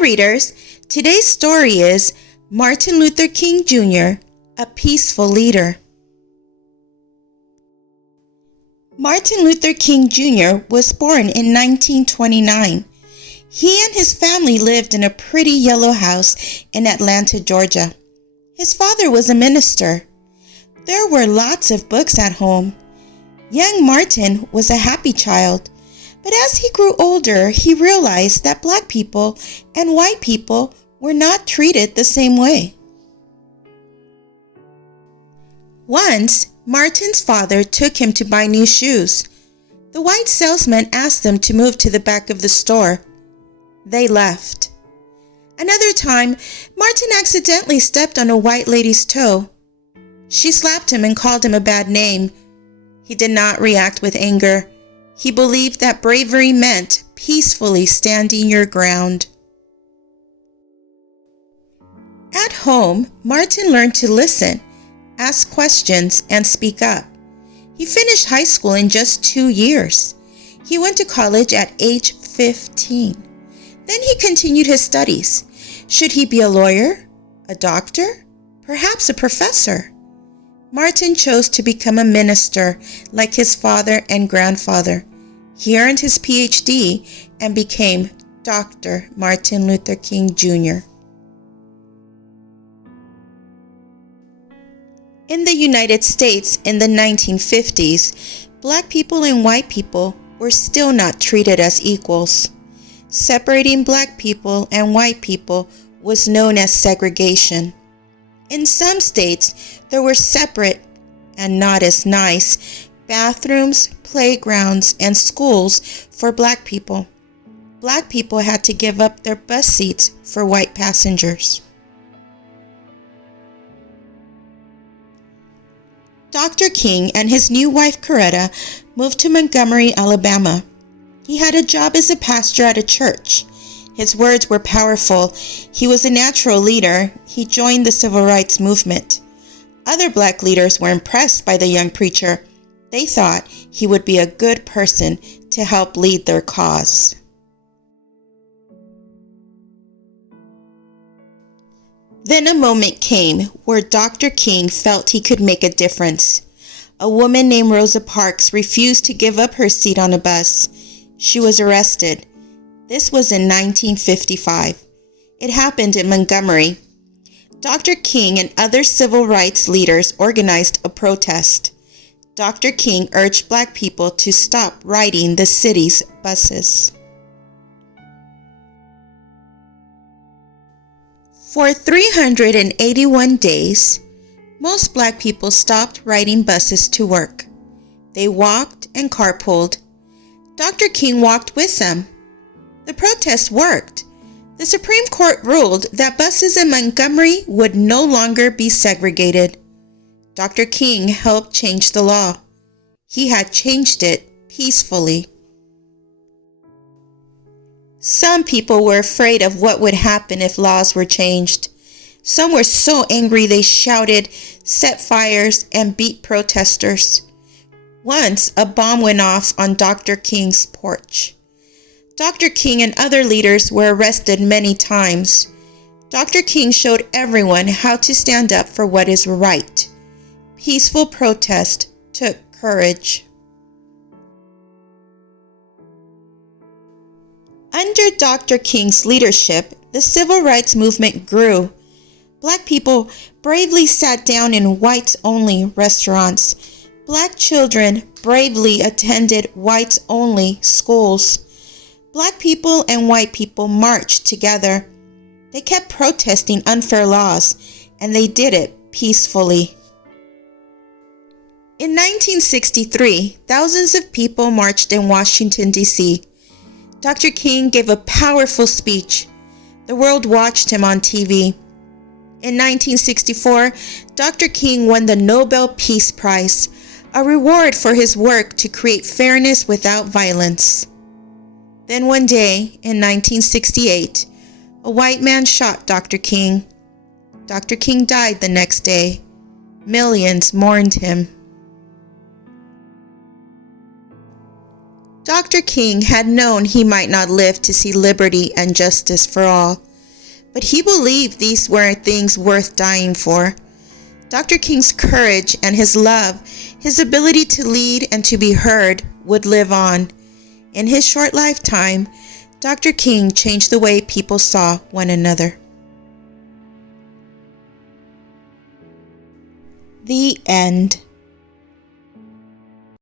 Hello readers, today's story is Martin Luther King Jr., a peaceful leader. Martin Luther King Jr. was born in 1929. He and his family lived in a pretty yellow house in Atlanta, Georgia. His father was a minister. There were lots of books at home. Young Martin was a happy child. But as he grew older, he realized that Black people and white people were not treated the same way. Once, Martin's father took him to buy new shoes. The white salesman asked them to move to the back of the store. They left. Another time, Martin accidentally stepped on a white lady's toe. She slapped him and called him a bad name. He did not react with anger. He believed that bravery meant peacefully standing your ground. At home, Martin learned to listen, ask questions, and speak up. He finished high school in just 2 years. He went to college at age 15. Then he continued his studies. Should he be a lawyer, a doctor, perhaps a professor? Martin chose to become a minister like his father and grandfather. He earned his PhD and became Dr. Martin Luther King Jr. In the United States in the 1950s, Black people and white people were still not treated as equals. Separating Black people and white people was known as segregation. In some states, there were separate and not as nice bathrooms, playgrounds, and schools for Black people. Black people had to give up their bus seats for white passengers. Dr. King and his new wife Coretta moved to Montgomery, Alabama. He had a job as a pastor at a church. His words were powerful. He was a natural leader. He joined the civil rights movement. Other Black leaders were impressed by the young preacher. They thought he would be a good person to help lead their cause. Then a moment came where Dr. King felt he could make a difference. A woman named Rosa Parks refused to give up her seat on a bus. She was arrested. This was in 1955. It happened in Montgomery. Dr. King and other civil rights leaders organized a protest. Dr. King urged Black people to stop riding the city's buses. For 381 days, most Black people stopped riding buses to work. They walked and carpooled. Dr. King walked with them. The protest worked. The Supreme Court ruled that buses in Montgomery would no longer be segregated. Dr. King helped change the law. He had changed it peacefully. Some people were afraid of what would happen if laws were changed. Some were so angry they shouted, set fires, and beat protesters. Once, a bomb went off on Dr. King's porch. Dr. King and other leaders were arrested many times. Dr. King showed everyone how to stand up for what is right. Peaceful protest took courage. Under Dr. King's leadership, the civil rights movement grew. Black people bravely sat down in whites-only restaurants. Black children bravely attended whites-only schools. Black people and white people marched together. They kept protesting unfair laws, and they did it peacefully. In 1963, thousands of people marched in Washington, D.C. Dr. King gave a powerful speech. The world watched him on TV. In 1964, Dr. King won the Nobel Peace Prize, a reward for his work to create fairness without violence. Then one day, in 1968, a white man shot Dr. King. Dr. King died the next day. Millions mourned him. Dr. King had known he might not live to see liberty and justice for all. but he believed these were things worth dying for. Dr. King's courage and his love, his ability to lead and to be heard, would live on. In his short lifetime, Dr. King changed the way people saw one another. The end.